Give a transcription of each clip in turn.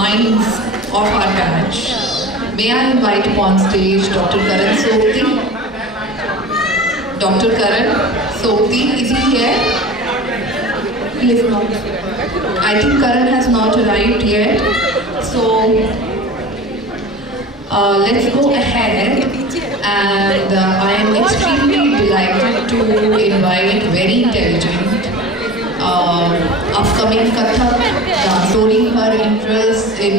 minds of our batch. May I invite upon stage Dr. Karan Sopti. Dr. Karan Sopti, is he here? He is not. I think Karan has not arrived yet. So let's go ahead, and I am extremely delighted to invite very intelligent, upcoming Kathak, showing her interest in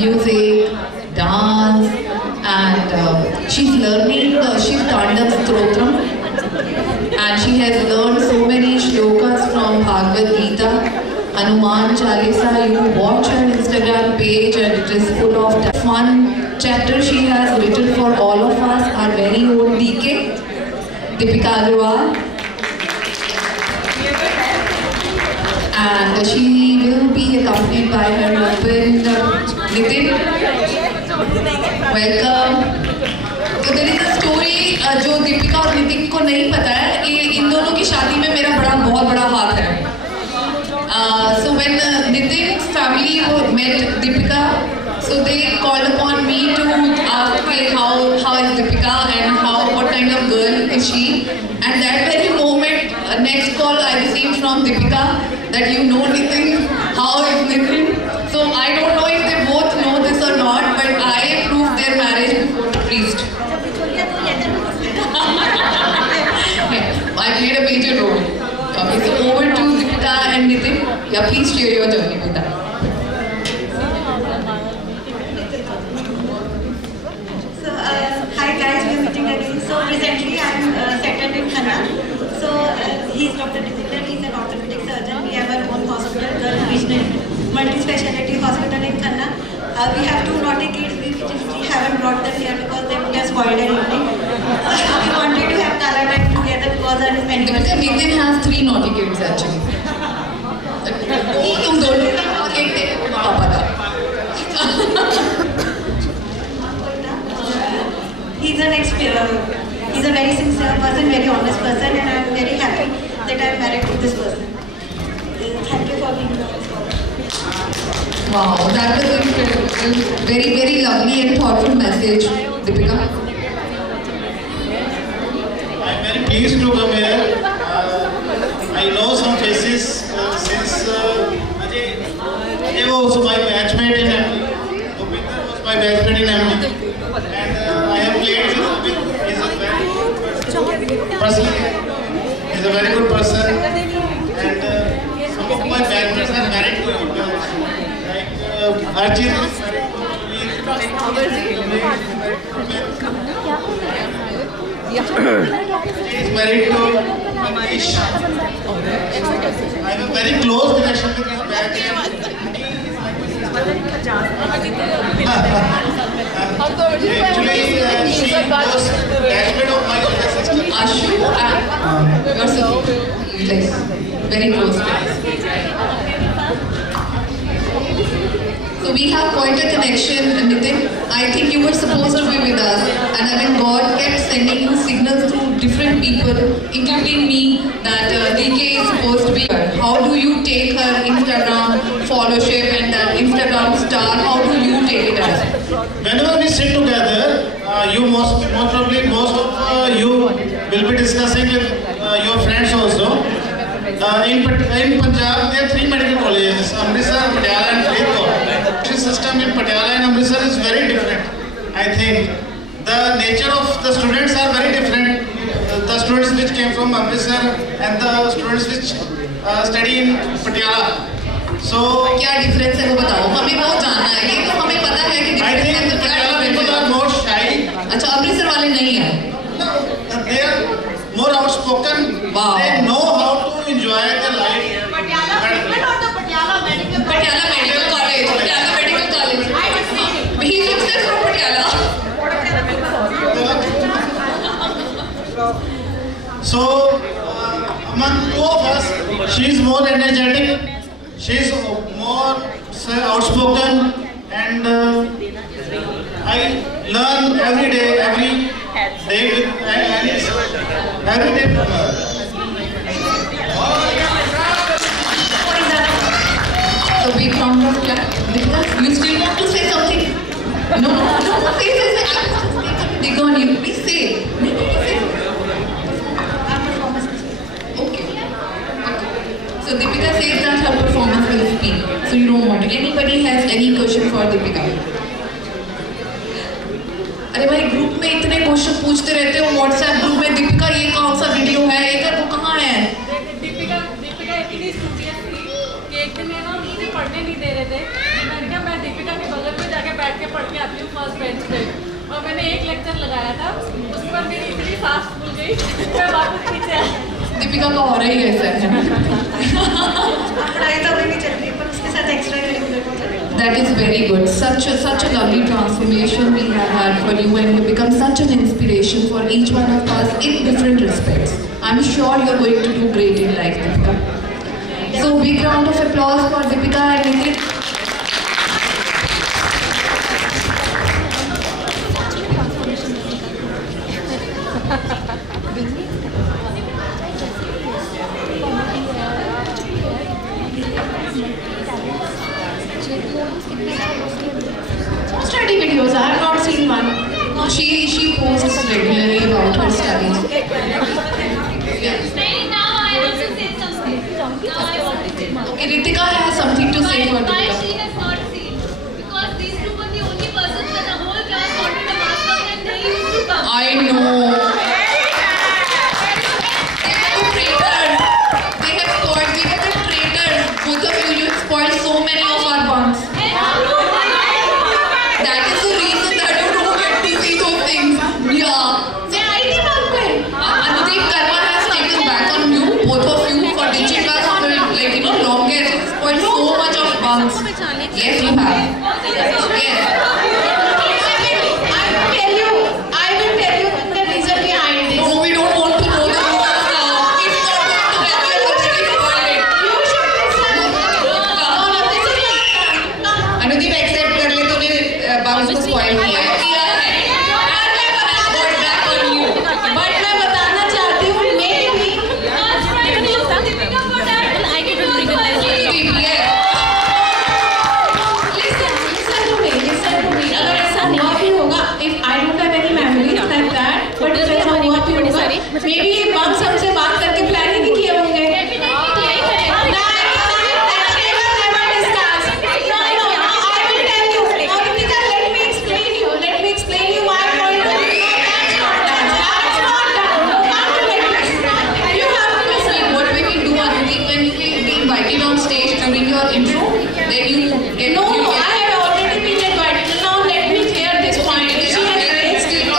music, dance, and she's learning Shiv Tandav Stotram, and she has learned so many shlokas from Bhagavad Gita, Hanuman Chalisa. You watch her Instagram page and it is full of fun chapter she has written for all of us, our very own DK, Deepika Agarwal. And she will be accompanied by her husband, Nitin. Welcome. So there is a story जो दीपिका और नितिन को नहीं पता है, ये इन दोनों की शादी में मेरा बहुत बड़ा हाथ है. So when Nitin's family met Deepika, so they called upon me to ask how is Deepika and what kind of girl is she. And that very moment, next call I received from Deepika that you know Nitin, how is Nitin? So I don't know if they both know this or not, but I approved their marriage before the priest. I played a major role. Okay, so over to Deepika and Nitin. Yeah, please share your journey with that. So, hi guys, we are meeting again. So, recently I am settled in Khanna. So, he is Dr. Nitin, he is an orthopedic surgeon. We have our own hospital, the Vision Multi-Speciality Hospital in Khanna. We have 2 naughty kids. We haven't brought them here because they would have spoiled our evening. We wanted to have Kala time together because our mental. Nitin has 3 naughty kids actually. तुम दोनों एक थे पापा का. He's a very sincere person, very honest person, and I am very happy that I am married to this person. Thank you for being here. Wow, that was incredible. Very, very lovely and thoughtful message, Deepika. I am very pleased to come here. I know some faces since Ajay was my batchmate in MD. Govinder was my batchmate in MD. And I have played with he is a very good person. He is a very good person. And some of my batchmates are married to him. Like Archit is married to Manish. I have a very close connection with his batch. Actually, she was batchmate of my older sister. Ashu, you're so like very close friends. So we have quite a connection, Nitin. I think you were supposed to be with us, and I mean God kept sending you signals through different people, including me, that DK is supposed to be her. How do you take her Instagram followership and that Instagram star? How do you take it as? Whenever we sit together, you most of you will be discussing with your friends also. In Punjab, there are 3 medical colleges: Amritsar, Patiala, and Faridkot. The system in Patiala and Amritsar is very different. I think the nature of the students are very different. The students which came from Amritsar and the students which study in Patiala. So, क्या difference है वो बताओ, हमें वो जानना है. ये तो हमें पता है कि I think Patiala people are more shy. अच्छा, अमृतसर वाले नहीं हैं. No, they are more outspoken. Wow. They know how to enjoy their life. Patiala people or the Patiala Medical College? Patiala Medical College. Patiala Medical College. I have seen it. He looks like from Patiala. So, among 2 of us, she is more energetic, she is more outspoken, and I learn every day with every day from her. So big round of clap. You still want to say something? No, say. Dig on you. Please say. Say. Okay. So Deepika says that her performance will speak. So you don't want it. Anybody has any question for Deepika? अरे भाई group में इतने question पूछते रहते हो WhatsApp group में, दीपिका ये कौन सा वीडियो है, इधर वो कहाँ है? दीपिका इतनी स्टूडियस थी कि एक दिन ये ना मुझे पढ़ने नहीं दे रहे थे, मैंने कहा मैं दीपिका के बगल में जाके बैठ के पढ़ के आती हूँ फर्स्ट बेंच पे, और मैंने एक लेक्चर लगाया था, उसके बाद मेरी इतनी सांस फूल गई मैं वापस पीछे आई। दीपिका का हो रही है ऐसा है ना? पढ़ाई तो अभी नहीं चल रही पर उसके साथ एक्स्ट्रा करिकुलर को चलेगा। That is very good. Such a lovely transformation we have had for you, and you become such an inspiration for each one of us in different respects. I'm sure you're going to do great in life, Deepika. So big round of applause for Deepika and Nitin. Study videos. I have not seen one. She posts regularly about her studies. Now I want to say something. Okay, Ritika has something to say for Why Deepika. she has not seen? Because these two were the only persons in the whole class wanted a mask up and they used to come. I know. They were the traitors. They have spoiled. They were the traitors. Both of you spoiled so many of our bunks. That is the reason that you don't get to see those things. Yeah. मैं आई थी वहाँ पे. Anudeep Karma has taken back on you, both of you, for ditching us for longest. Spoiled so much of bunks. Yes, you have. Yes. I will tell you the reason behind this. No, we don't want to know the reasons now. It's not going to get you already spoiled. You should listen. No, this is not. Anudeep accept कर ले, तूने bounce को spoil किया है। Got back on you. But मैं बताना चाहती हूँ maybe Deepika for that. I can recognize it. Yes. listen to me. अगर ऐसा हुआ भी होगा, if I don't have any memories like that, but if ऐसा हुआ भी होगा, maybe ये बंक सबसे बात करके प्लानिंग ही किए होंगे. What we will do, Anudeep, when you will be invited on stage during your intro, then you get No, I have already been invited. Now let me clear this point. She has raised it. I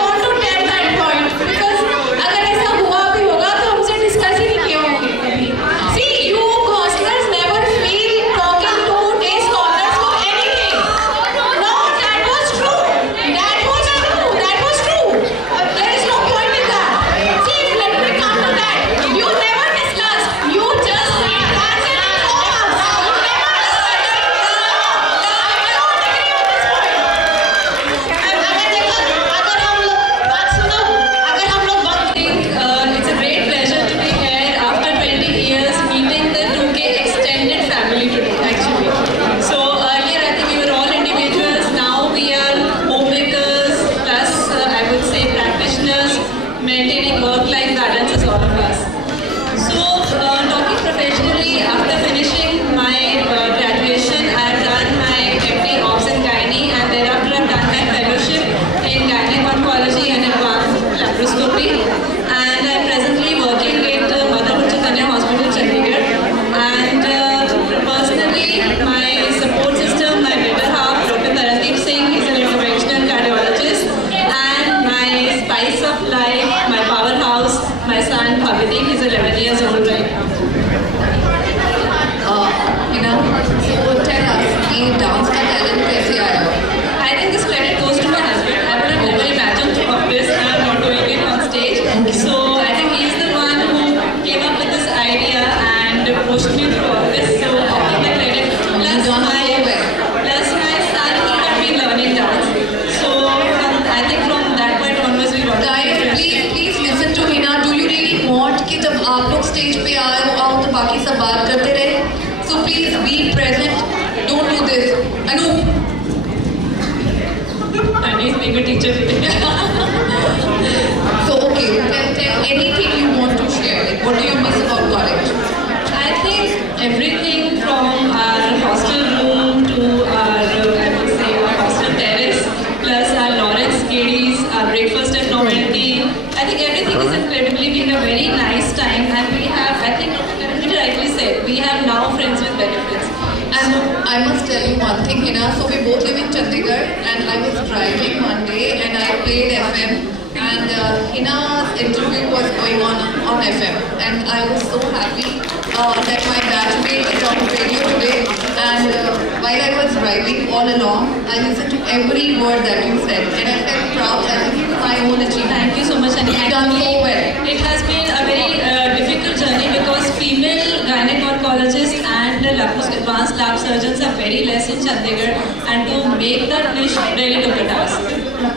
want to tell that point because अगर ऐसा हुआ भी होगा तो हमसे discuss ही नहीं किया होंगे कभी. See, you hostlers never feel talking to day scholars for anything. No, that was true. There is no point in that. See, let me come to that. You never discussed. You just answered it for us. You never It's a great pleasure to be here after 20 years meeting the 2K extended family today actually. So earlier I think we were all individuals, now we are homemakers plus I would say practitioners maintaining work-life balance as all of us. So talking professionally, after finishing my graduation I have done my MD Obs and Gynae and thereafter I have done my fellowship in Gynec Oncology and Advanced Laparoscopy. And I'm presently working at Motherhood Chaitanya Hospital, Chandigarh. And personally, my support system, my better half, Dr. Tarandeep Singh, is an interventional cardiologist. And my spice of life, my powerhouse, my son Bhavideep, he's 11 years old right now. So tell us, ये dance का talent कैसे आया? I think this credit goes to my husband. I would have never imagined of this and I'm not doing it on stage. So I think he's the one who came up with this idea and pushed me through all this. So I think the credit plus done my so well. plus my son who had been learning dance. So I think from that point onwards we got Guys, please listen to me now. Do you really want कि जब आप लोग stage पे आओ तो बाकी सब बात करते रहे? So please be present. don't do this. Anoop. And he's being a teacher today. So okay, tell anything you want to share. Like, what do you miss about college? I think everything from our hostel room to our, I would say, our hostel terrace, plus our Lawrence Gadies, our breakfast at Novelty. I think everything is incredibly been a very nice time, and we have, I think, you rightly said, we have now friends with benefits. And I must tell you one thing, Hina. So we both live in Chandigarh, and I was driving one day, and I played FM, and Hina's interview was going on FM, and I was so happy that my batchmate is on radio today. And while I was driving all along, I listened to every word that you said, and I felt proud that this is my own achievement. Thank you so much, and You've done so well. it has been a very difficult journey because female gynecologists and advanced lab surgeons are very less in Chandigarh, and to make that niche really took a task.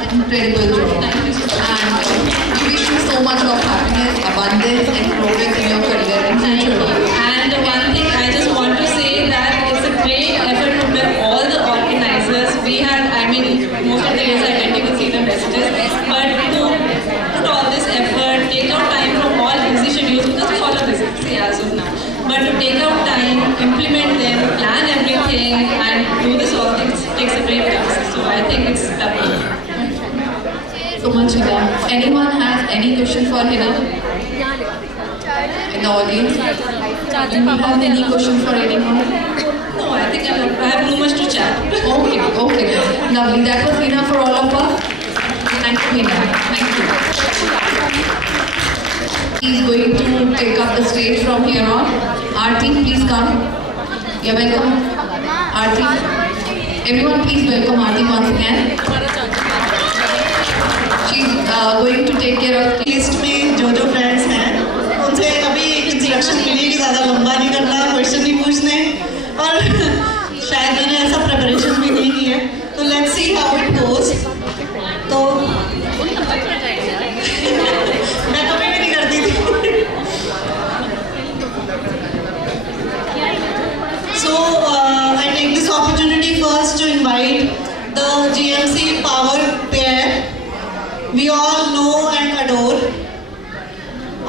Incredible job. Thank you so much. And we wish you so much of happiness, abundance, and progress in your career and future. And one thing I just want to say that it's a great effort to all the organizers. We had, I mean, most of the days I didn't even see the messages, but to put all this effort, take out time from all busy schedules, because we all are busy as of now. But to take out time, implement them, plan everything, and do this all things takes a great task. So I think it's double. So much, Hina. Anyone has any question for Hina? In the audience? Do you have any questions for anyone? No, I think I have no much to chat. Okay. Lovely. That was Hina for all of us. Thank you, Hina. Thank you. He's going to take up the stage from here on. Aarti, please come. You're welcome. Aarti. Everyone, please welcome Aarti once again. She's going to take care of list में जो friends हैं उनसे अभी एक instruction मिली कि ज़्यादा लंबा नहीं करना, क्वेश्चन नहीं पूछने, और शायद मैंने ऐसा प्रिपरेशन भी नहीं की है, तो let's see how it goes. तो मैं कभी भी नहीं करती थी. So I take this opportunity first to invite the GMC power pair we all know and adore.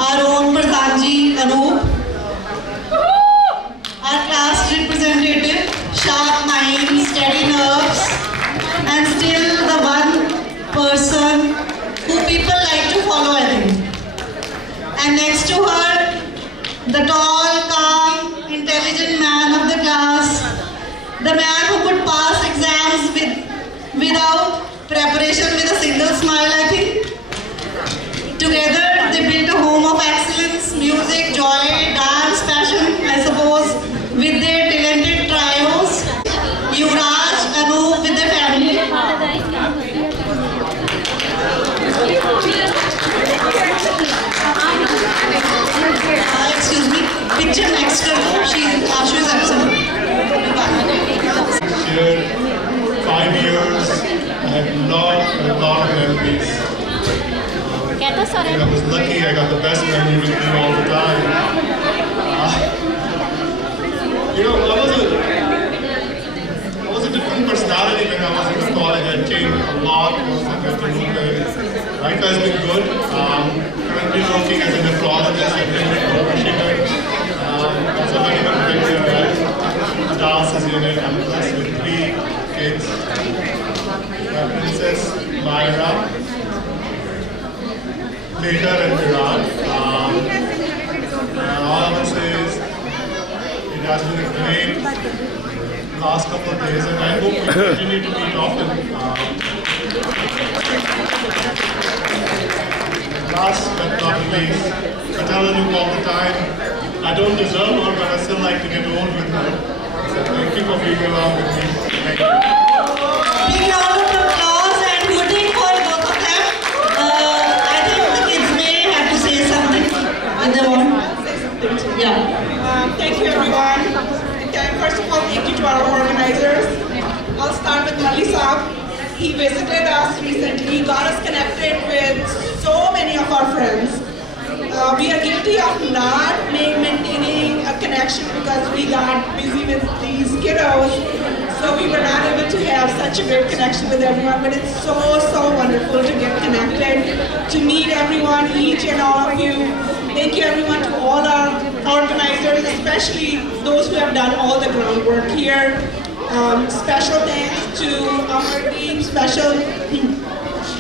Our own Pradhanji Anoop, our class representative, sharp mind, steady nerves, and still the one person who people like to follow, I think. And next to her, the tall, calm, intelligent man of the class, the man who could pass exams without preparation with a single smile, I think. Together, they built a home of excellence, music, joy, dance, passion, I suppose, with their talented trios. Yuvraj, Anoop with their family. Excuse me, picture next to her. Ashu is absent. Here, 5 years, I have a lot of memories. I was lucky, I got the best memory with me all the time. I was a different personality when I was in college. I changed a lot once I got to know that life has been good. Currently working as a nephrologist at Michigan. Also running a dialysis unit. I'm blessed with 3 kids. My princess, Myra, later in Iran. All I would say is it has been a great last couple of days, and I hope we continue to meet often. Last but not least, I tell Anoop all the time, I don't deserve her, but I still like to get old with her. So thank you for being along with me. Thank you. Big round of applause and hooting for both of them. I think the kids may have to say something if they want. Yeah. Thank you, everyone. First of all, thank you to our organizers. I'll start with Mali Saab. He visited us recently, got us connected with so many of our friends. We are guilty of not maintaining a connection connection because we got busy with these kiddos. So we were not able to have such a great connection with everyone, but it's so wonderful to get connected, to meet everyone, each and all of you. Thank you everyone to all our organizers, especially those who have done all the groundwork here. Special thanks to Amardeep, special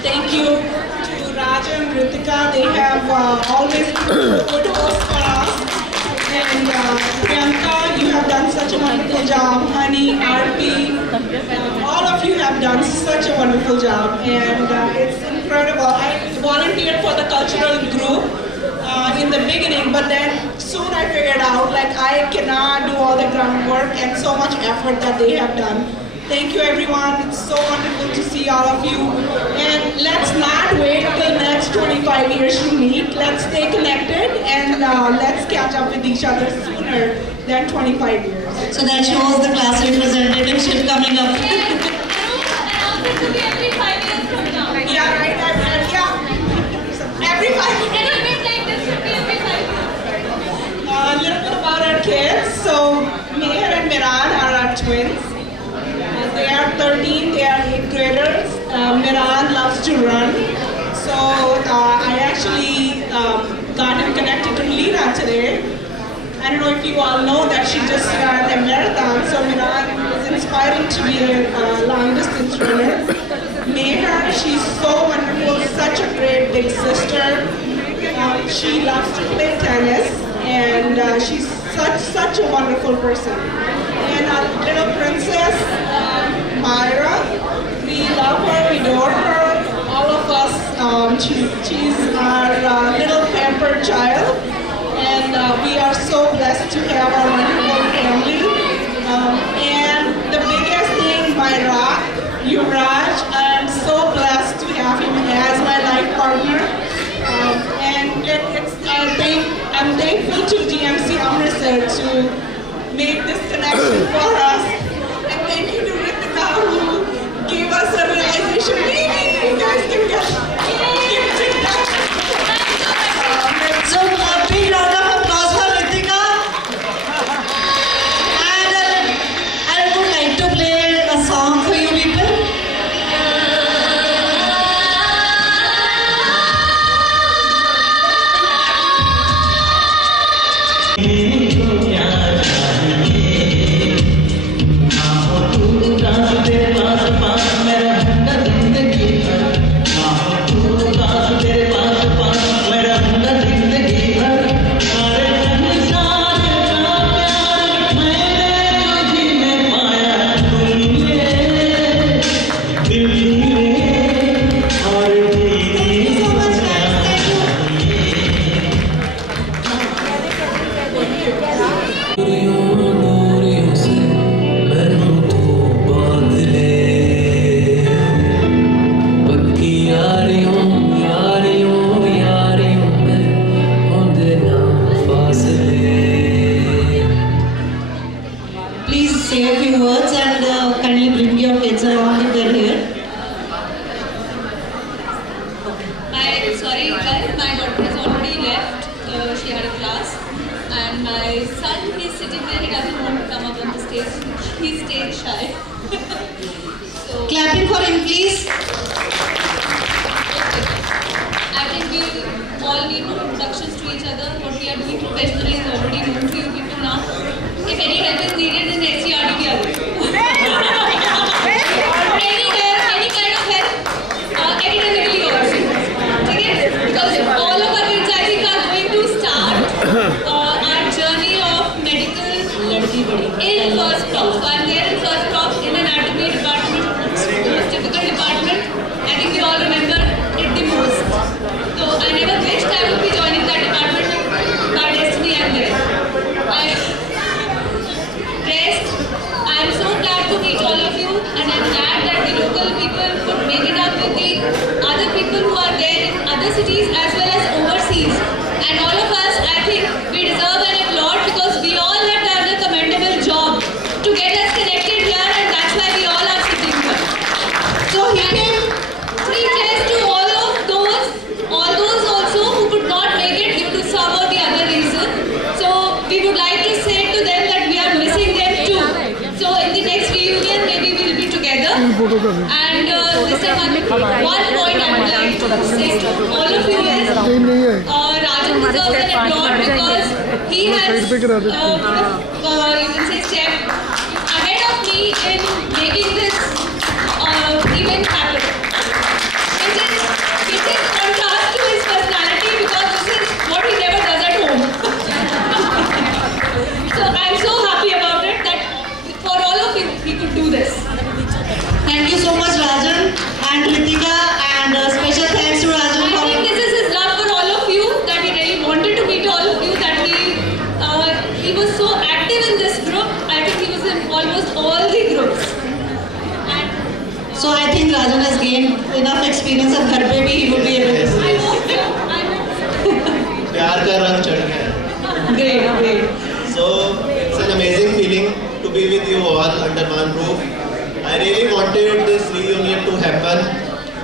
thank you to Raja and Ritika. They have always been good hosts for us. And Priyanka, you have done such a wonderful job. Honey, Aarti, all of you have done such a wonderful job. And it's incredible. I volunteered for the cultural group in the beginning, but then soon I figured out like I cannot do all the groundwork and so much effort that they have done. Thank you everyone. It's so wonderful to see all of you. And let's not wait till next 25 years to meet. Let's stay connected and let's catch up with each other sooner than 25 years. So that shows the class representative coming up. It will be every 5 years from now. Yeah, right. Yeah. Every 5 years. An event like this will be every 5 years. A little bit about our kids. So Meher and Miran are our twins. They are 13, they are 8th graders. Miran loves to run. So I actually got him connected to Leena today. I don't know if you all know that she just ran a marathon. So Miran is inspiring to be a long distance runner. Meher, she's so wonderful, such a great big sister. She loves to play tennis and she's such a wonderful person. And our little princess, Myra, we love her, we adore her, all of us. She's our little pampered child, and we are so blessed to have our wonderful family. And the biggest thing, my rock, Yuvraj, I'm so blessed to have him as my life partner. I'm thankful to DMC Amritsar to make this connection for us. And thank you to Ritika who gave us a realization. Maybe you guys can get that. So a big round of applause for Ritika. And I would like to play a song for you people. Please say a few words and can you bring your kids along if they're here? Sorry guys, my daughter has already left. She had a class. And my son, he's sitting there, he doesn't want to come up on the stage. He stayed shy. So Clapping for him please. I think we all need no introductions to each other. What we are doing professionally is already known to you people now. If any help is needed in SCRD, we are any kind of help, academically also. Okay? Because all of our kids, I think, are going to start our journey of medical in first prof. So I'm there in first prof in anatomy department, most difficult department. I think we all remember it the most. So I never wished I would be joining that department. By destiny, I'm there. And this time, one point I would like to say to all of you is Rajan deserves an applaud because he has, you can say, stepped ahead of me in making this event happen. It is contrast to his personality because this is what he never does at home. So I'm so happy about it that for all of you, he could do this. Thank you so much, Rajan and Ritika, and special thanks to Rajan I think this is his love for all of you, that he really wanted to meet all of you, that he was so active in this group. I think he was in almost all the groups. So I think Rajan has gained enough experience of घर पे भी he would be able to do I this. hope so. I hope so. प्यार का रंग चढ़ गया. Great. So it's an amazing feeling to be with you all under one roof. I really wanted this reunion to happen.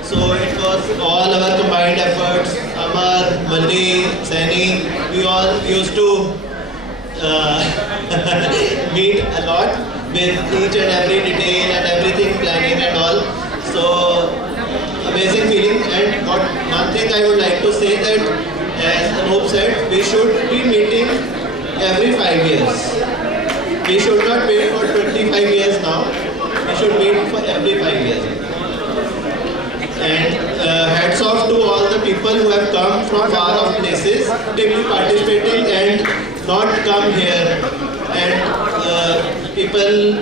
So it was all our combined efforts. Amar, Malli, Saini, we all used to meet a lot with each and every detail and everything, planning and all. So amazing feeling. And one thing I would like to say that, as Anoop said, we should be meeting every 5 years. We should not wait for 25 years now. We should meet for every 5 years. And hats off to all the people who have come from far off places, actively participating and not come here. And people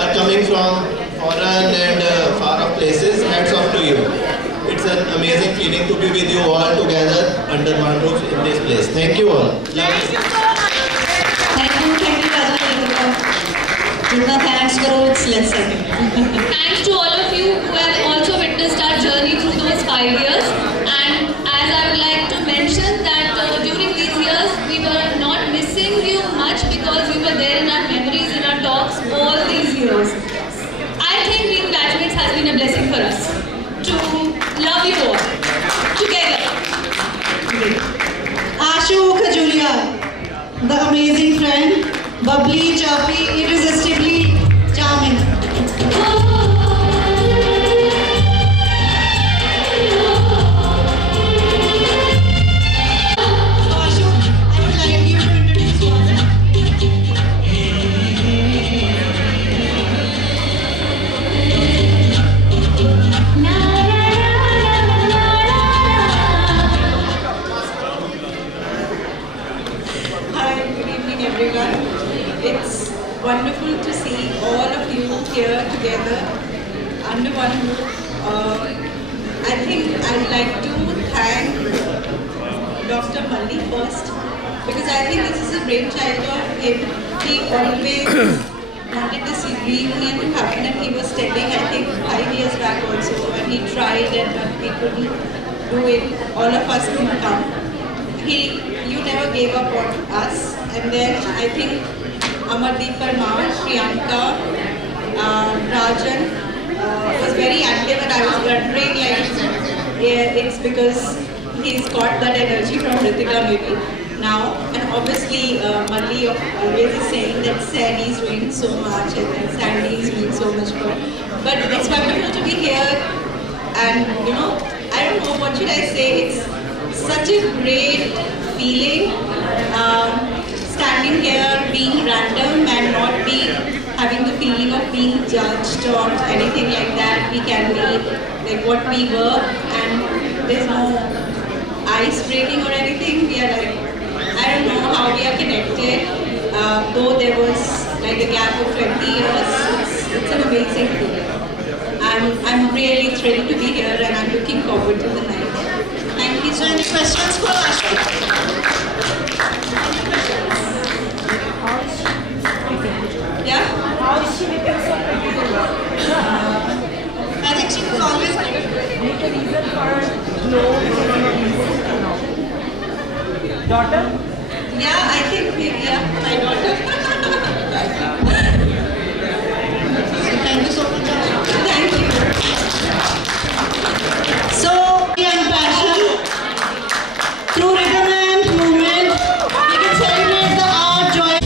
are coming from foreign and far off places. Hats off to you. It's an amazing feeling to be with you all together under one roof in this place. Thank you all. Love you. Thank you, Rajan and Ritika. जितना thanks करो, it's less I think. Thanks to all of you who have also witnessed our journey through those 5 years. And as I would like to mention that during these years, we were not missing you much because you were there in our memories, in our talks all these years. I think being batchmates has been a blessing for us to love you all together. Ashu Khajulia, the amazing friend, bubbly, chirpy, irresistibly charming. So Ashu, I would like you to introduce yourself. Hi, good evening everyone. It's wonderful to see all of you here together under one roof. I think I'd like to thank Dr. Malli first because I think this is a brainchild of him. He always wanted this reunion to happen and he was telling I think 5 years back also when he tried and we couldn't do it, all of us couldn't come. You never gave up on us, and then I think Amardeep Parmar, Priyanka, Rajan was very active, and I was wondering it's because he's got that energy from Ritika maybe now, and obviously Malli always is saying that Sandy is doing so much and then Sandy is doing so much good, but it's wonderful to be here, and I don't know what should I say. It's such a great feeling standing here, being random and not having the feeling of being judged or anything like that. We can be like what we were, and there's no ice breaking or anything. We are like, I don't know how we are connected. Though there was like a gap of 20 years, it's an amazing feeling. I'm really thrilled to be here and I'm looking forward to the night. Thank you. So any questions for Ashu? Yeah? How is she become so popular? I think she was always make a reason for daughter? Yeah, I think my daughter. Thank you so much, Ashu. Thank you. So, and passion, through rhythm and movement, we can celebrate the art, joy.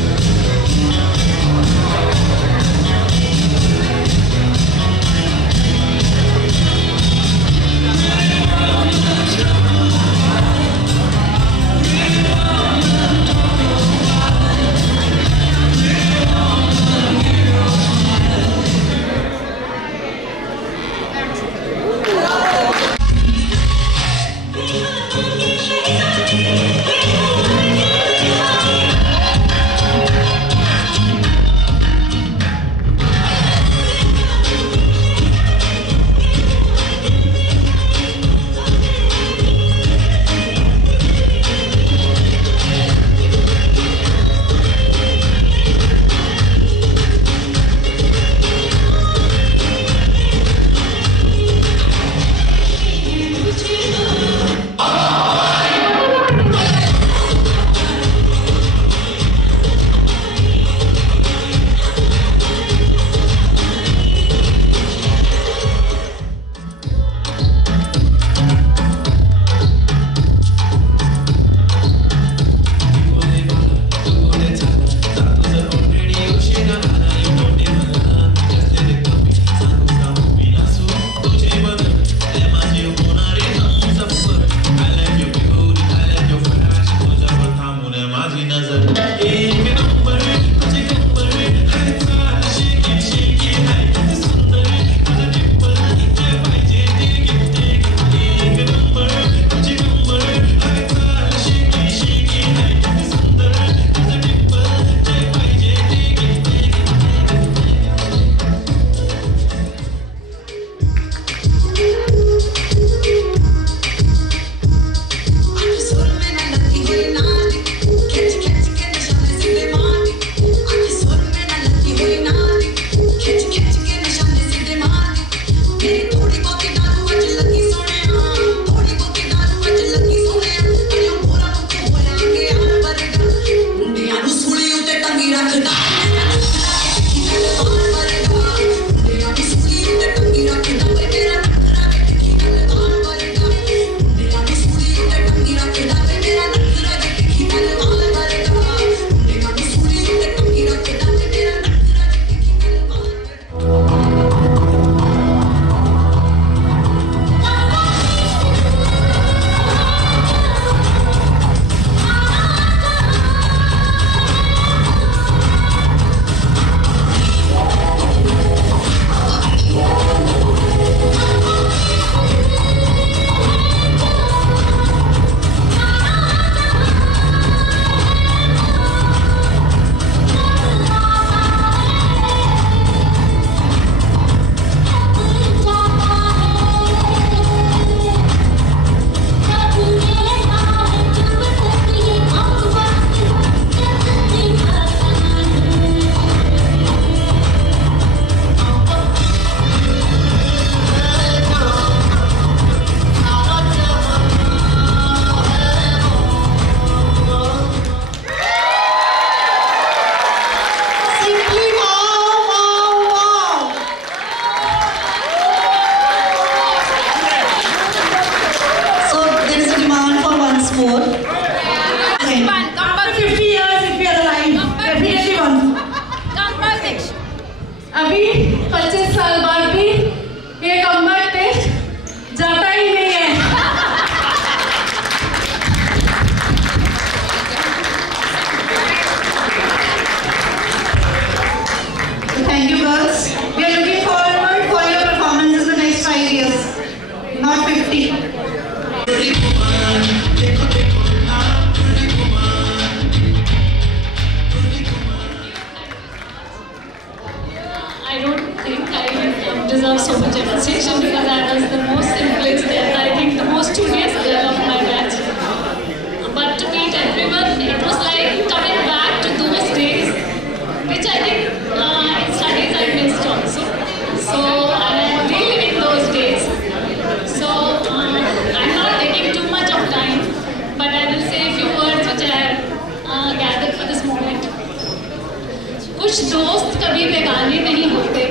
कुछ दोस्त कभी बेगाने नहीं होते,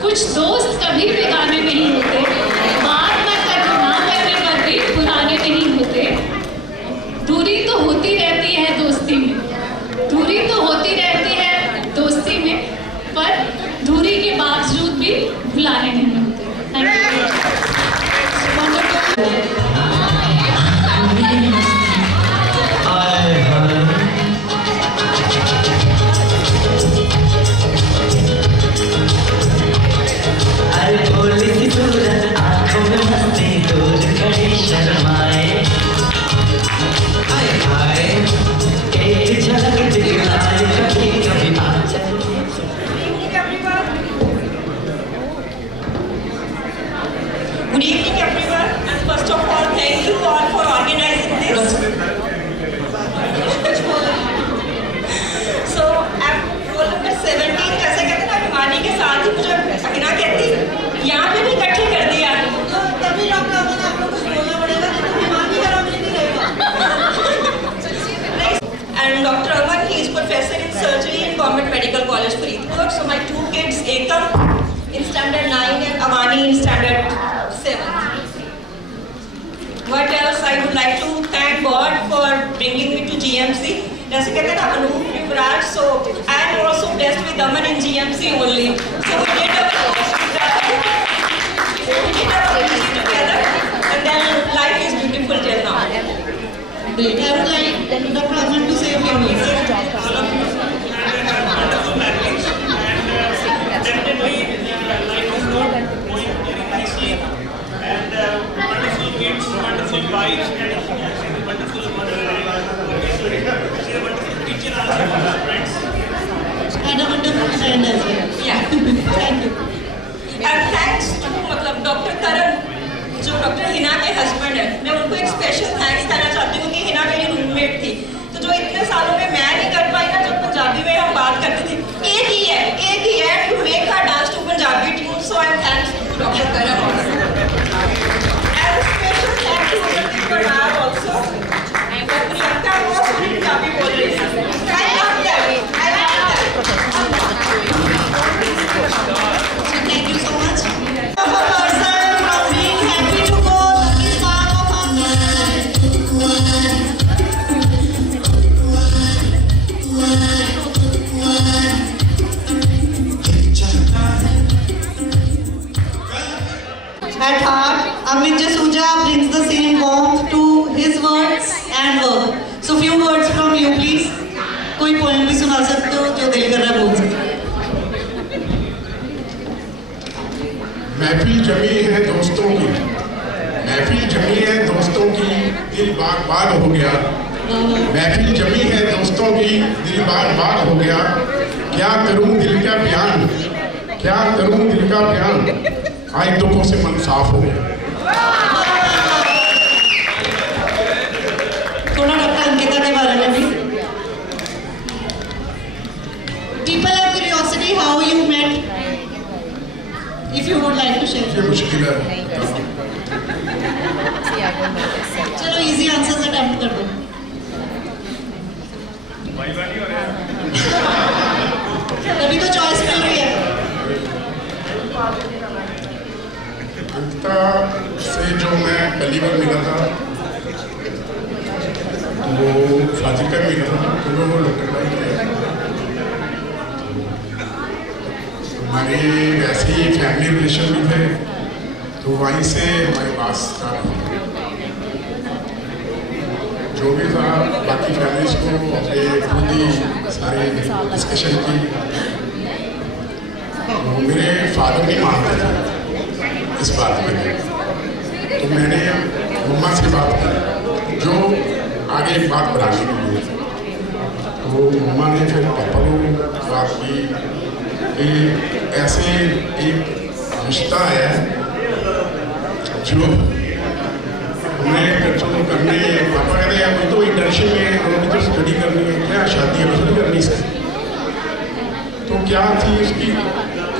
कुछ दोस्त कभी बेगाने नहीं होते, बात ना करने पर भी पुराने नहीं होते। दूरी तो होती रहती है दोस्ती में, दूरी तो होती रहती है दोस्ती में, पर दूरी के बावजूद भी भुलाने नहीं होते। Thank you. Good evening, everyone, and first of all, thank you all for organizing this. So, I'm roll number 17. जैसे कहते हैं ना, हिमानी के साथ ही मुझे हिना कहती, यहाँ पे भी इकट्ठे कर दिया। तो तभी डॉक्टर अमन आपको कुछ बोलना पड़ेगा, तो हिमानी का नाम नहीं रहेगा। And Dr. Aman, he is professor in surgery in Government Medical College, Faridpur. So my two kids, Ekam in standard 9 and Amani in standard 7. What else? I would like to thank God for bringing me to GMC. जैसे कहते हैं ना, अनूप युवराज. So I am also blessed with Aman in GMC only. So we did our PhD together, and then life is beautiful till now. Great. I would like Dr. Aman to say a few words. Wonderful marriage, and definitely life is not going very nicely, and wonderful kids, wonderful wives, and wonderful mother, she's a wonderful teacher also for her friends. And a wonderful friend as well. Yeah. Thank you. And thanks to मतलब Dr. Karan, जो doctor Hina के husband है, मैं उनको एक special thanks कहना चाहती हूँ कि हिना मेरी रूममेट थी, तो जो इतने सालों में मैं नहीं कर पाई ना, जब पंजाबी में हम बात करते थे, एक ही है to make her dance to Punjabi tune. So I am thanks to doctor Karan and special thanks to doctor Brar also. And Priyanka वो पंजाबी बोल रही थी. I love that. Thank you so much. At heart, Amit Jasuja brings the same warmth to his words and work. So few words from you, please. कोई poem भी सुना सकते हो जो दिल कर रहा है बोल सकते हो. महफिल जमी है दोस्तों की, महफिल जमी है दोस्तों की, दिल बाग बाग हो गया. महफिल जमी है दोस्तों की, दिल बाग बाग हो गया. क्या करूं दिल का बयान, क्या करूं दिल का बयान, आज दुखों से मन साफ हो गया. थोड़ा डॉक्टर अंकिता के बारे में भी. People have curiosity how you met. If you would like to share. ये मुश्किल है. चलो इजी आंसर्स अटेम्प्ट कर दो. तभी तो चॉइस मिल रही है. अंकिता से जो मैं पहली बार मिला था, वो फाजिल में मिला था, तो वो लोकल बाइक है. हमारे वैसे ही फैमिली रिलेशन भी थे, तो वहीं से हमारी बात स्टार्ट हुई. जो भी था बाकी फैमिलीज को अपने खुद ही सारे डिस्कशन की. तो मेरे फादर भी मानते थे इस बात में, तो मैंने मम्मा से बात की जो आगे बात बढ़ाने के लिए. तो मम्मा ने फिर पापा को बात की कि ऐसे एक रिश्ता है जो हमें कंट्रोल करने. पापा कहते हैं अभी तो इंटर्नशिप में हमें तो स्टडी करनी है, क्या शादी अभी नहीं करनी से. तो क्या थी उसकी,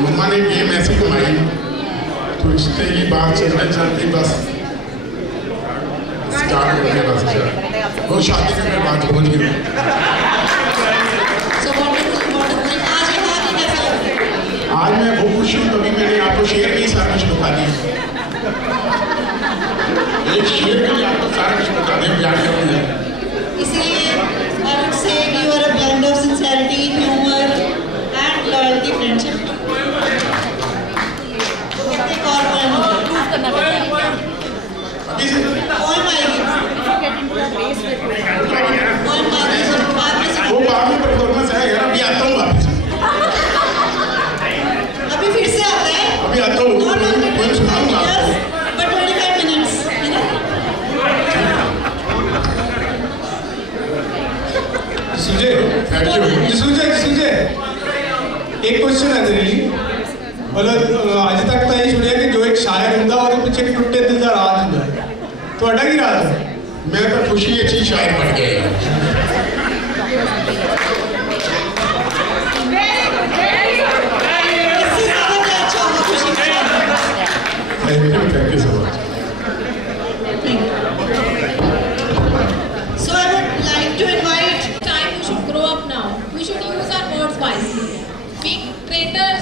मम्मा ने गेम ऐसी कमाई, तो रिश्ते की बात चलते चलते बस स्टार्ट हो गया. बस वो शादी करने बात पहुँच गई. So wonderful, wonderful. आज यहाँ आज मैं बहुत खुश हूँ, तभी मैंने आपको शेर की सारा कुछ बता दिया। एक शेर के लिए आपको सारा कुछ बता दिया, प्यार करूँगा। इसलिए I would say you are a blend of sincerity, humor and loyalty, friendship. एक और poem होगा। अभी से Poem आएगी। Poem आएगी, so बाद में वो बाद में परफॉर्मेंस आएगा, अभी आता हूँ वापस। अभी फिर से आता है। अभी आता हूँ, Not only मैं सुनाऊंगा 25 years, but 25 minutes, है ना? Sujay, thank you. सुजय, एक क्वेश्चन है तेरे लिए। मतलब अज तक तो ये सुनिया कि जो एक शायर होंगे और पीछे टुटे दिल का राज होंगे, ਤੁਹਾਡਾ ਕੀ ਰਾਜ है? मैं तो खुशी अच्छी शायर बन गया। इससे ज़्यादा क्या अच्छा होगा खुशी का? Thank you so much. So I would like to invite. Time we should grow up now. We should use our words wisely. Being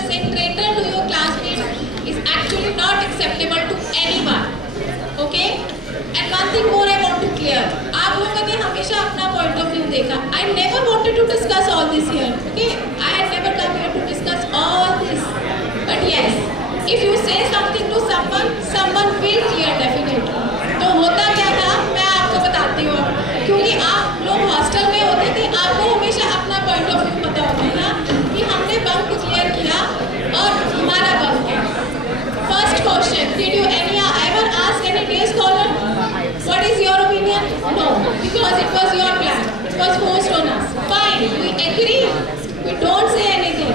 saying traitor to your classmates is actually not acceptable to anyone. Okay? And one thing more I want to clear. आप लोगों ने हमेशा अपना point of view देखा. I never wanted to discuss all this here. Okay? I had never come here to discuss all this. But yes, if you say something to someone, someone will clear definitely. तो होता क्या था मैं आपको बताती हूँ, क्योंकि आप लोग हॉस्टल में होते थे, आपको हमेशा अपना पॉइंट ऑफ व्यू पता होता था कि हमने बंक क्लियर किया और हमारा बंक है। First question, did you ever ask any day scholar what is your opinion? No, because it was your plan, it was forced on us. Fine, we agree, we don't say anything.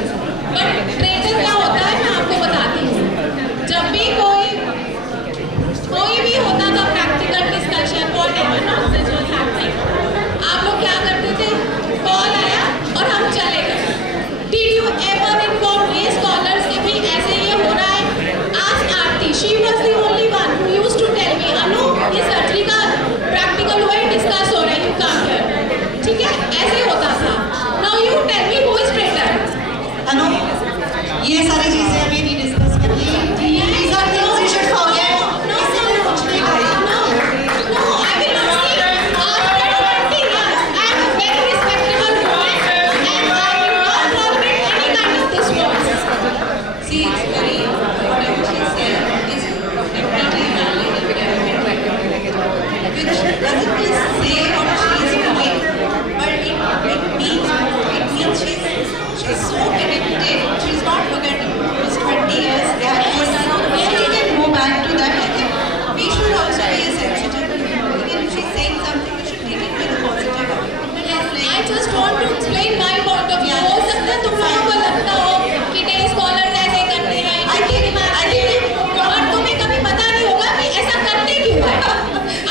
But traitor क्या होता है मैं आपको बताती हूँ। जब भी कोई भी होता था practical discussion whatever nonsense was happening, आप लोग क्या करते थे? कॉल आया और हम चले गए। Did you ever inform the scholars कि भाई ऐसे ये हो रहा है? Ask Aarti, she was the only one who used to tell me, Anu ये सर्जरी का प्रैक्टिकल हुआ है, डिस्कस हो रहा है, यू कम हियर। ठीक है, ऐसे होता था। Now you tell me who is traitor? Anu, ये सारी चीजें अभी नहीं डिस्कस करनी। These are things you should forget. इसलिए कुछ नहीं करेगा। No, I will not see. After 20 years, I am a very respectable woman and I will not tolerate any kind of this voice. See, it's very, whatever she said is completely valid. Which doesn't just say what she is doing, but it means more. It means she's so connected. She's not forgetting those 20 years gap. She can go back to that. I think we should also be a sensitive. Even if she's saying something, we should take it with a positive. I just want to explain my point of view. हो सकता है तुम लोगों को लगता हो कि day scholars ऐसे करते हैं, और तुम्हें कभी पता नहीं होगा कि ऐसा करते क्यों है।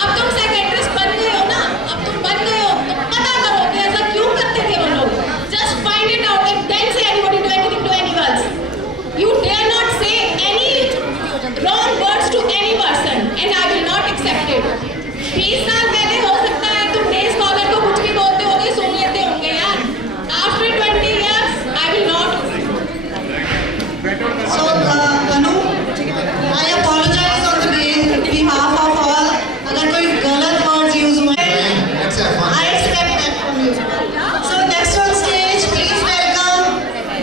अब तुम साइकियाट्रिस्ट बन गए हो ना, अब तुम बन गए हो तो पता करो कि ऐसा क्यों करते थे वो लोग। Just find it out and then say anybody do anything to anyone else. You dare not say any wrong words to any person and I will not accept it. 20 साल पहले हो सकता है तुम डे स्कॉलर को कुछ भी बोलते होगे, सुन लेते होंगे यार। After 20 years, I will not. So, Anu, I apologize on behalf of all. अगर कोई गलत words use हुए, I expect that from you. So next on stage, please welcome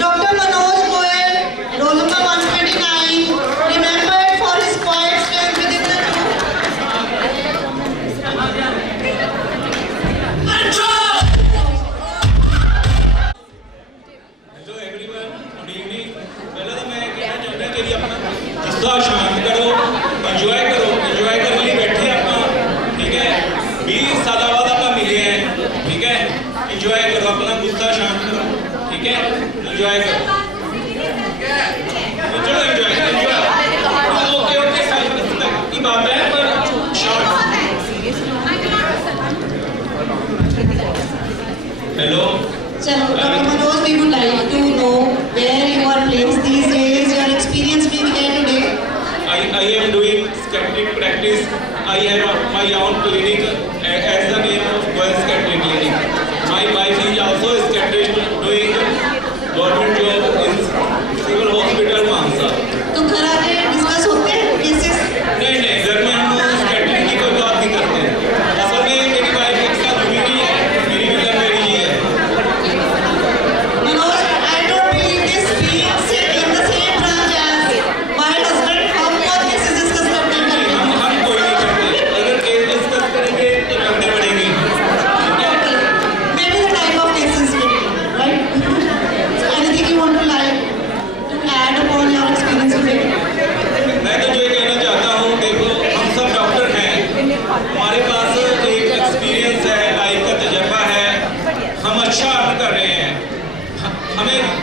Dr. Manoj Goel, roll number 129, remembered for his quiet strength within the room. Hello everyone, good evening. पहले तो मैं कहना चाहता कि अपना गुस्सा शांत करो, एंजॉय करो। एंजॉय करने लिए बैठे अपना, ठीक है। 20 साल बाद आप मिले हैं, ठीक है। एंजॉय करो, अपना गुस्सा शांत करो, ठीक है। एंजॉय करो, तो चलो एंजॉय करो। ओके ओके, की बात है पर short. Hello Chalo, Dr. Manoj, we would like to know where you are placed these days, your experience being here today. I am doing skeptic practice. I have my own clinic as the name of Goel Skeptic Clinic. My wife is also a skeptic doing government job in civil hospital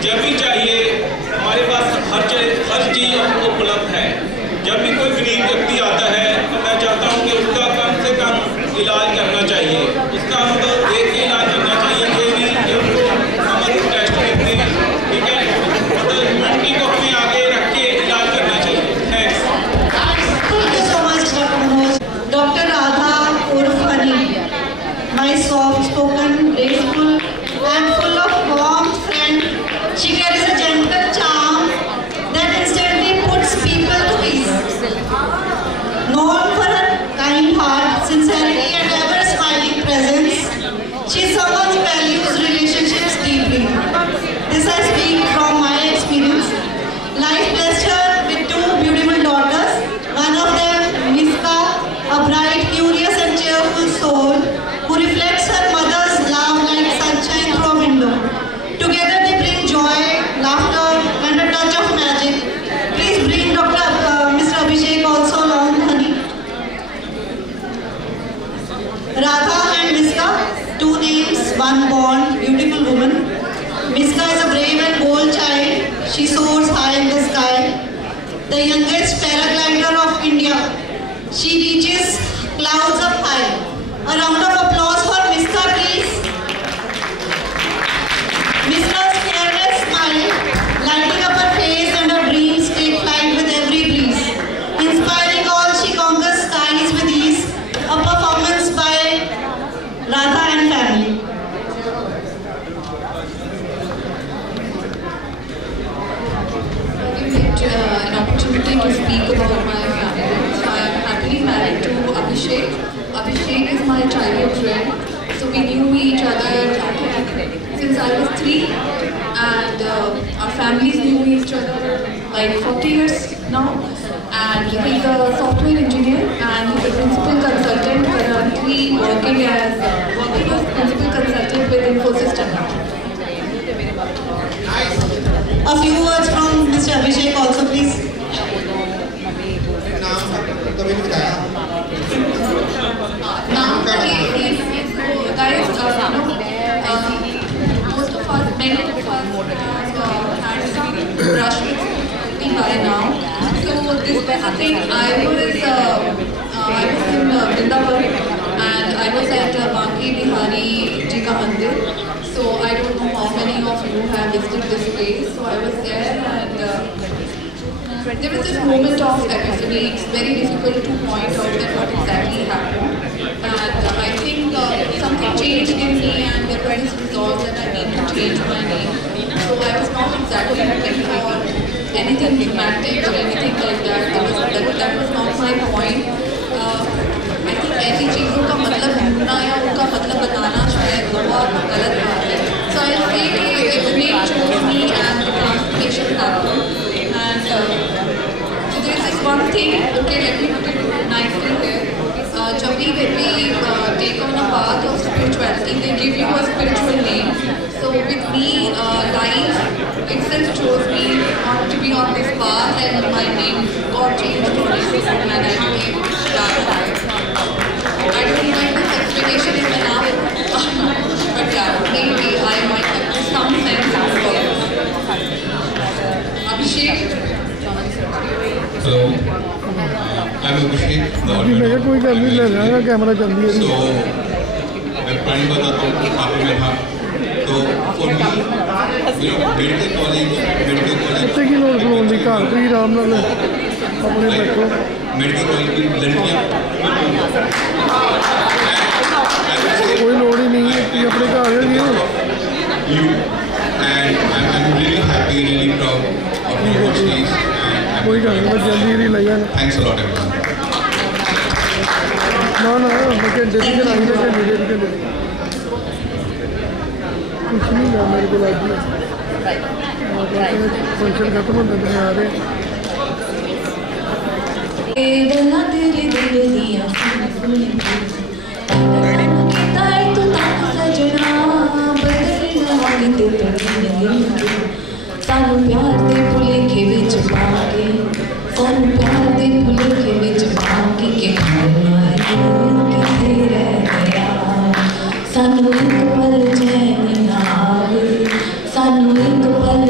जब भी चाहिए हमारे पास हर चीज़ उपलब्ध है। जब भी कोई गरीब व्यक्ति आता है तो मैं चाहता हूँ कि उसका कम से कम इलाज करना चाहिए, उसका मतलब देख के इलाज करना चाहिए। ये नहीं कि उनको हमारे टेस्ट करते हैं, ठीक है, मतलब ह्यूमैनिटी को हमें आगे रख के इलाज करना चाहिए। Thanks. Thank you so much, Dr. Manoj. Dr. Radha Urf Hani, my soft-spoken, graceful, and full of warmth friend. She carries a gentle charm that instantly puts people to ease. Known for her kind heart, sincerity, and ever-smiling presence, she is someone who values relationships deeply. This I speak from my experience. Life blessed her with two beautiful daughters. One of them, Miska, a bright, curious and cheerful soul who reflects her mother's love like sunshine through a window. Together they bring joy, laughter and a touch of magic. Please bring Mr. Abhishek also along, honey. Radha and Miska, two names, one bond, beautiful woman. Miska is a brave and bold child. She soars high in the sky. The youngest paraglider of India. She reaches clouds up high. A round of applause for Miska, please. Miska's careless smile, lighting up her face and her dreams take flight with every breeze. Inspiring all, she conquers skies with ease. A performance by Radha and family. An opportunity to speak about my family. So I am happily married to Abhishek. Abhishek is my childhood friend. So we knew each other since I was 3, and our families knew each other like 40 years now. And he's a software engineer and he's a principal consultant currently working as principal consultant with Infosys Chennai. A few words from Mr. Abhishek also, please. Now, guys, most of us, many of us had brushed with me by now. So this was the thing. I was in Vrindavan and I was at Banki Bihari Ji ka Mandir. So I don't know how many of you have visited this place. So I was there and there was this moment of epiphany. It's very difficult to point out that what exactly happened. And I think something changed in me and there was this resolve that I need to change my name. So I was not exactly looking for anything dramatic or anything like that. That was not my point. I think ऐसी चीज़ों का मतलब ढूंढना या उनका मतलब बताना शायद बहुत गलत बात है. So I say कि the name chose me and the transformation happened. And so there's this one thing. Okay, let me put it nicely here. Jab we take on a path of spirituality, they give you a spiritual name. So with me, life itself chose me not to be on this path, and my name got changed to Nisu, and I became Radha. I don't know if this explanation is enough, but yeah, maybe I might have some sense of it. Abhishek? Hello, I'm Abhishek. कोई गल नहीं ले रहा camera चल रही है. So, मैं planning बताता हूँ काफ़ी में था. तो for me, medical college. कितने की लोड फ्लोन दी घर कोई आराम नाल अपने बैठो. मेडिकल कॉलेज की लड़कियाँ कोई लोड ही नहीं है कि अपने घर है you and I'm really happy, really proud of your stage. कोई गल नहीं बस जल्दी ही ले जाना. Thanks a lot everyone. ना मैं घंटे की चलाई ना घंटे कुछ नहीं है मेरे को आज फंक्शन खत्म होते हैं आ रहे. सानू प्यार दे भुलेखे विच पाके सानू प्यार दे भुलेखे विच पाके के किथे रह गया सानू एक पल चैन ना आवे सानू एक पल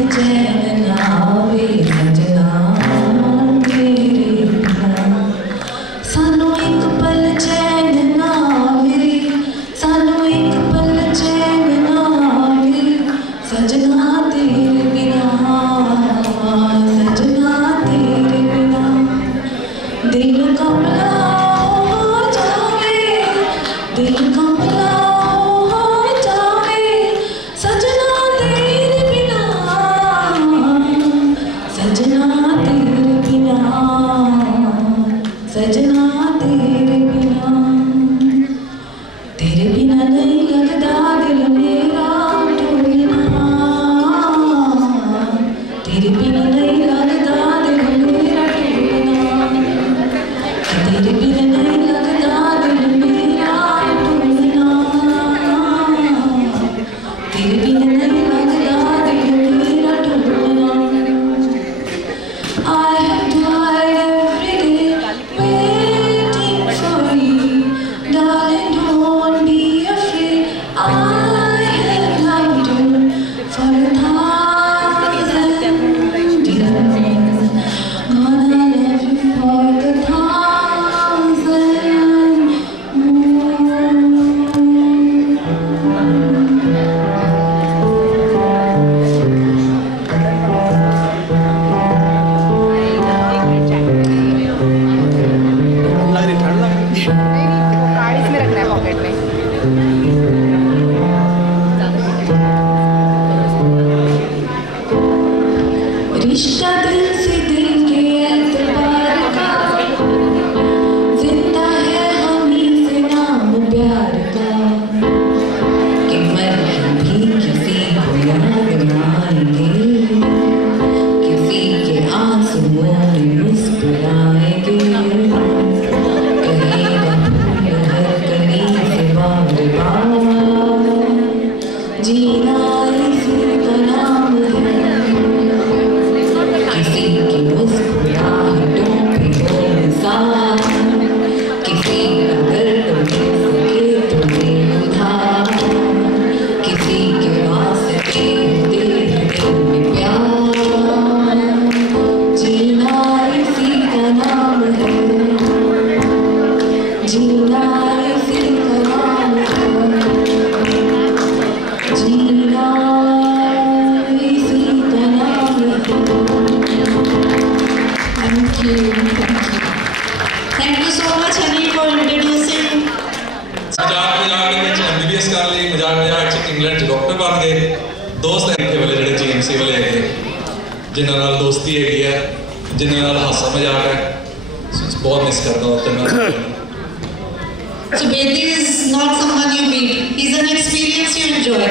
So Bedi is not someone you meet. He's an experience you enjoy.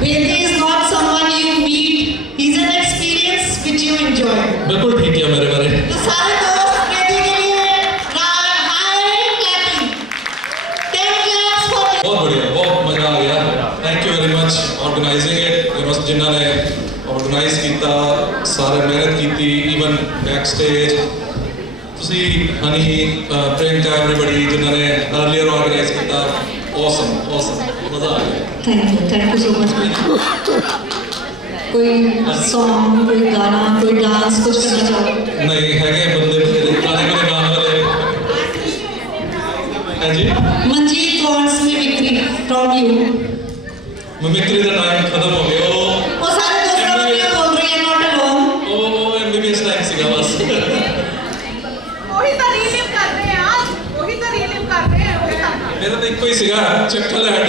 Bedi is not someone you meet. He's an experience which you enjoy. बिल्कुल ठीक है मेरे बारे। तो सारे दोस्त बेदी के लिए बहुत बढ़िया, बहुत मजा आ गया। Thank you very much organizing it. जिन्होंने ने organize किया, सारे मेहनत की थी, even backstage. तुसी हनी प्रियंका everybody जिन्होंने earlier organize किया, awesome, मजा आ गया। Thank you so much. कोई सॉन्ग, कोई गाना, कोई डांस कुछ करना चाहो? नहीं है क्या बंदे गाने में गाने वाले हैं जी? Manjeet wants mimicry from you. Mimicry का टाइम खत्म हो गया। वो सारे दोस्त लोग ये बोल रहे हैं not alone. ओ MBBS टाइम सीखा बस। वही तो रीलिव कर रहे हैं आज, वही तो रीलिव कर रहे हैं। मेरा तो एक कोई सीखा चक्कर हेड।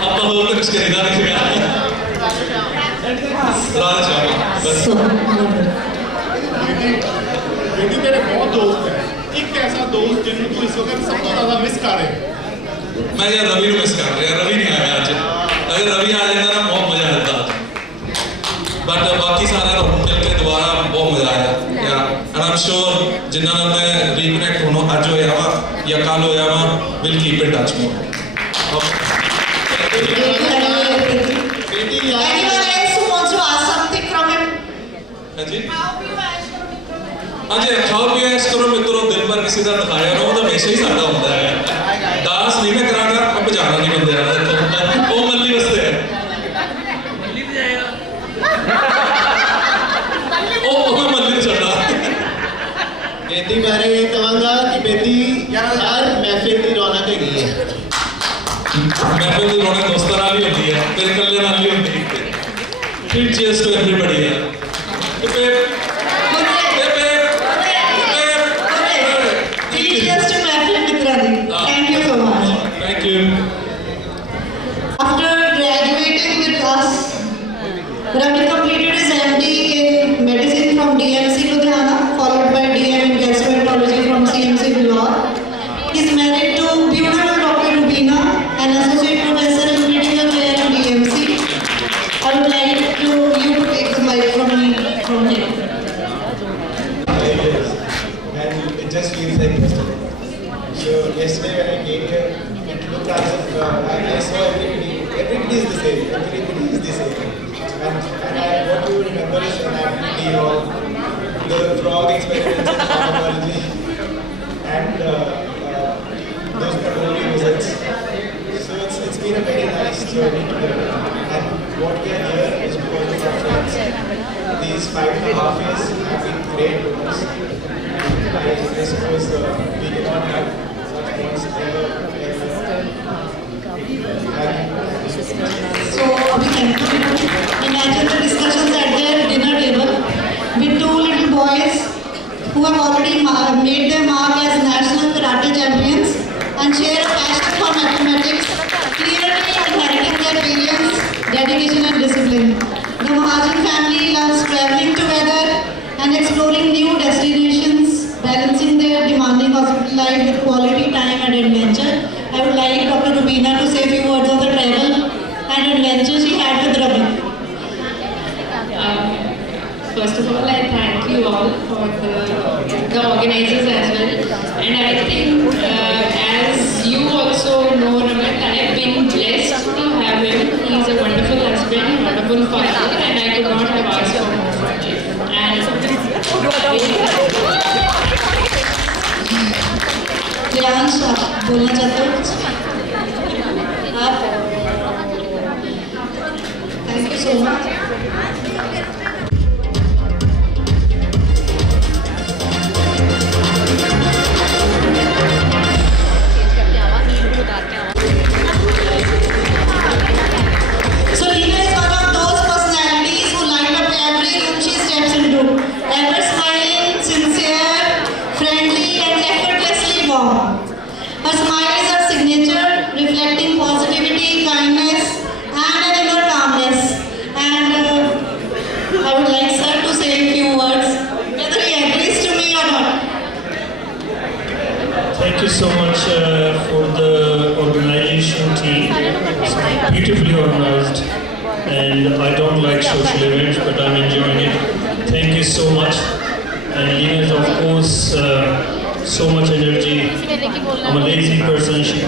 अब तो और कुछ खरीदा नहीं सीखा। राजा बस। बेटी तेरे बहुत दोस्त हैं। एक ऐसा दोस्त जिन्हें तू इस वक्त सबसे ज़्यादा मिस कर रहे हैं। मैं यार रवि को मिस कर रहा हूँ। रवि नहीं आया आज। अगर रवि आ जाता ना बहुत मजा आता। बट बाकी सारे लोग मिलकर दोबारा बहुत मजा आया। यार and I'm sure जिन्होंने reconnect होना आज हो या कल हो या will keep in touch more. Anyone else who wants to ask something from him? हाँ जी खाओ पियो ऐश करो मित्रों दिल पर किसी का दिखाया ना वो तो हमेशा ही सादा होता है डांस नहीं मैं करांगा अब जाना नहीं बंदे यार तो वो मल्ली बसते हैं मल्ली भी जाएगा ओ मैं मल्ली नहीं चढ़ा बेटी मैं ये कहूँगा कि बेटी हर महफिल की रौनक है महफिल की रौनक दोस्तों नाल ही होती है तेरे कल्ले नाल ही होती है फिर चीयर्स टू एवरीबॉडी यार Thank you so much. Thank you. After graduating with us, Ravi completed his MD in medicine from DMC Ludhiana, followed by DM in gastroenterology from CMC Bilwar. He is married to beautiful Dr. Rubina, an associate professor in critical care in DMC. I would like you to take the mic from him. And it just feels like yesterday. So yesterday when I came came here, it looked as if I saw everybody is the same. Everybody is the same. And what you remember is an activity or the frog experiments in pharmacology and those Pavlovian visits. So it's been a very nice journey together. And what we are here is because of our friends. These 5.5 years have been great to us. I suppose we cannot have such bonds ever. So, imagine the discussions at their dinner table with two little boys who have already made their mark as national karate champions and share a passion for mathematics, clearly inheriting their parents' dedication and discipline. The Mahajan family loves traveling together and exploring new destinations, balancing their demanding hospital life with quality time and adventure. I would like Dr. Rubina to say a few words on the travel and adventure she had with Ravi. First of all, I thank you all for the organizers as well. And I think as you also know, Raman, I have been blessed to have him. He's a wonderful husband, wonderful father, and I could not have asked for more from him. And Priyansh आप बोलना चाहते हो कुछ? आप thank you so much. So Leena is one of those personalities who light up every room she steps into. Ever smiling, sincere, friendly, and effortlessly warm. Her smile is her signature, reflecting positivity, kindness, and an inner calmness. And I would like sir to say a few words, whether he agrees to me or not. Thank you so much for the organization team. It's beautifully organized, and I don't like social events, but I'm enjoying it. Thank you so much. And Leena is of course so much energy. I'm a lazy person. She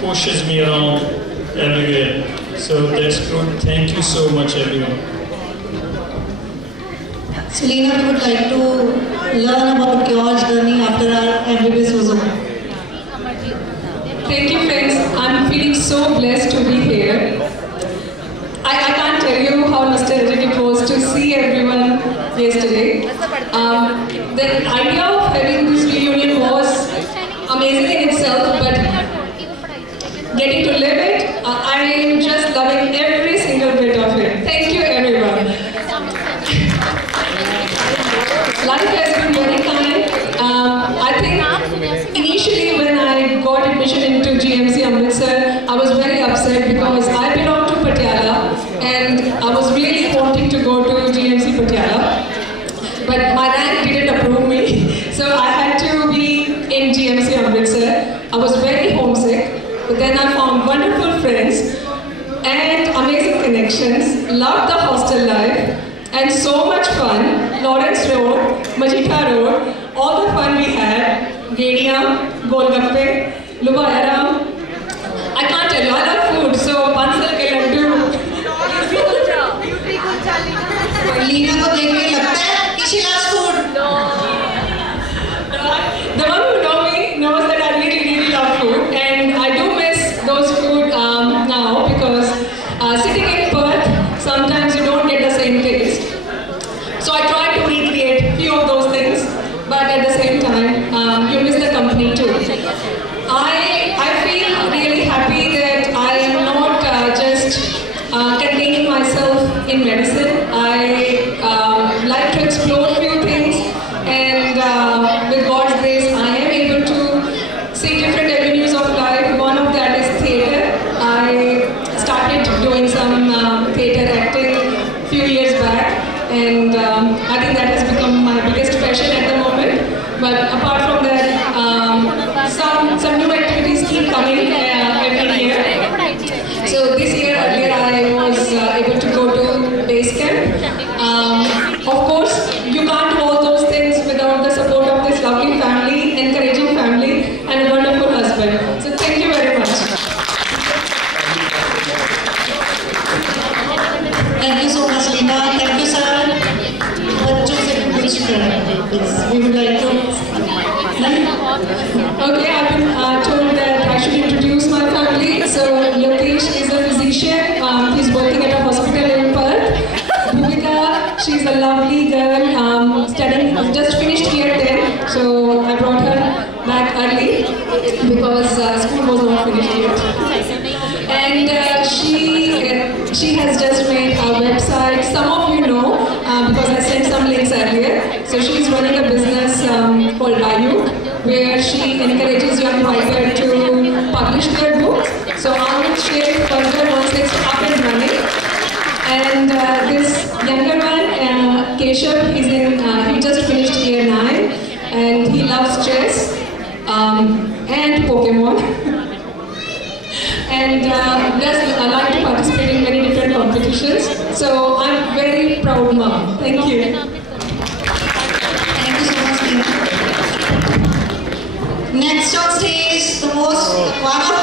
pushes me around everywhere. So that's good. Thank you so much, everyone. Selena, we would like to learn about your journey after our MBBS was over. Thank you, friends. I'm feeling so blessed to be here. I can't tell you how nostalgic it was to see everyone yesterday. The idea of having this reunion was amazing in itself, but getting to live it, I'm just loving every single bit of it. Thank you, everyone. Life has been very kind. I think initially when I got admission into GMC Amritsar, I was very upset because I belong to Patiala and I was really wanting to go to GMC Patiala. But my rank didn't approve me, so I had to be in GMC Amritsar. I was very homesick, but then I found wonderful friends and amazing connections, loved the hostel life, and so much fun. Lawrence Road, Majita Road, all the fun we had, Gedia, Golgappe, Lubayaram. I can't tell you, I love food, so Bansal ke laddu. Leena को देख के लगता है कि she loves food. The one who know me knows that I really love food, and I do miss those food now because sitting in Perth, sometimes you don't get the same taste. So I try to recreate few of those things, but at the same time, you miss the company too. I feel really happy that I am not just containing myself in medicine. I like to explore few things, and with God's grace, I am able to see different avenues of life. One of that is theatre. I started doing some theatre acting few years back, and I think that has become my biggest passion at the moment. But apart from that, some new activities keep coming every year. So this year, earlier, I was able to go to base camp. Of course, you can't do all those things without the support of this lovely family, encouraging family, and a wonderful husband. running a business called Rayu, where she encourages young writers to publish their books. So I will share further once it's up and running. And this younger one, Keshav, he just finished year 9, and he loves chess and Pokemon. And does like to participate in many different competitions. So I'm very proud mom. Thank you. Thank you so much, Tina. Next on stage, one of